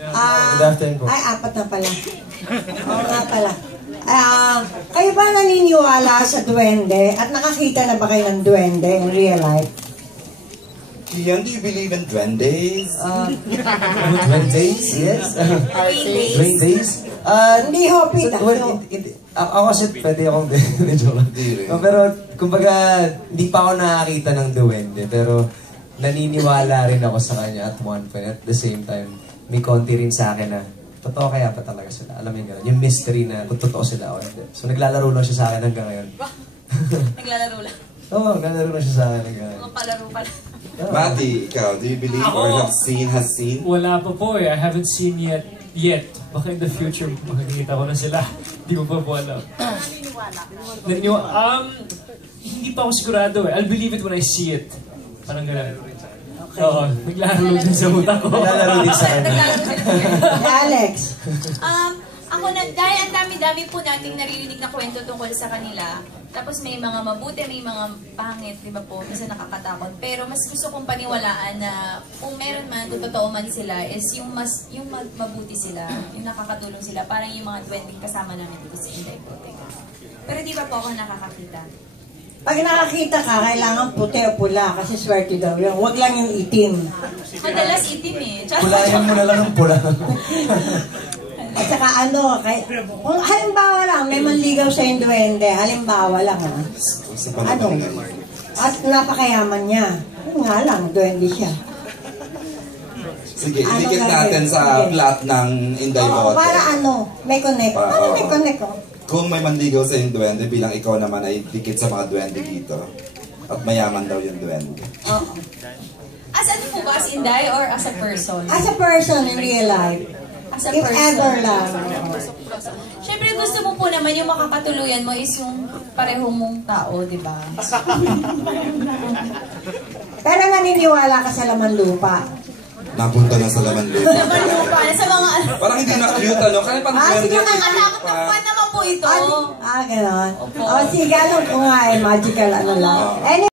Good afternoon po. Ay, apat na pala. Oo nga pala. Kayo ba naniniwala sa duwende? At nakakita na ba kayo ng duwende in real life? Kian, do you believe in duendes? Duendes? Yes. Duendes? Hindi hopit. Ako kasi pwede akong medyo. Pero kumbaga, hindi pa ako nakakita ng duwende. Pero naniniwala rin ako sa kanya at one point. At the same time, may konti rin sa akin na totoo kaya pa talaga sila. Alam mo yung gano'n. Yung mystery na kung totoo sila o hindi. So naglalaro lang siya sa akin hanggang ngayon. Naglalaro lang? Oo, naglalaro lang siya sa akin hanggang ngayon. Mga palaro pala. Mati, ikaw, do you believe or has seen? Wala pa po eh. I haven't seen yet. Baka in the future, makikita ko na sila. Hindi ko pa po alam. Hindi pa ako sigurado eh. I'll believe it when I see it. Parang gano'n. Oo, naglalaro din sa utak ko. Naglalaro din sa kanya. Alex? Ako na, dahil ang dami-dami po nating naririnig na kwento tungkol sa kanila. Tapos may mga mabuti, may mga pangit, di ba po? Minsan nakakatakot. Pero mas gusto kong paniwalaan na kung meron man, kung totoo man sila, is yung mabuti sila, yung nakakatulong sila. Parang yung mga duwending kasama namin dito sa Inday Putik. Pero di ba po ako nakakakita? Pag nakakita ka, kailangan puti o pula kasi swerte daw yun. Huwag lang yung itim. Madalas itim eh. Pulayan mo na lang ng pula. At saka kung halimbawa lang, may manligaw sa yung duwende, halimbawa lang at napakayaman niya. Yun nga lang, duwende siya. Sige, idikit natin sa plot ng Inday Bote. Oo, para may connect. May connect Kung may manligaw sa yung duwende, bilang ikaw naman ay dikit sa mga duwende dito. At mayaman daw yung duwende. Oo. As ano po ba? As Inday or as a person? As a person in real life. As a If person. ever lang. Siyempre gusto mo po naman yung makakatuluyan mo is yung pareho mong tao, di ba? Pero naniniwala ka sa laman lupa. Napunta na sa laman lupa. Laman lupa, sa mga Parang hindi na cute, ano? Kaya pang sige, nakakatakot ng pan naman po ito. Ganon. Sige, alam ko nga magical lang.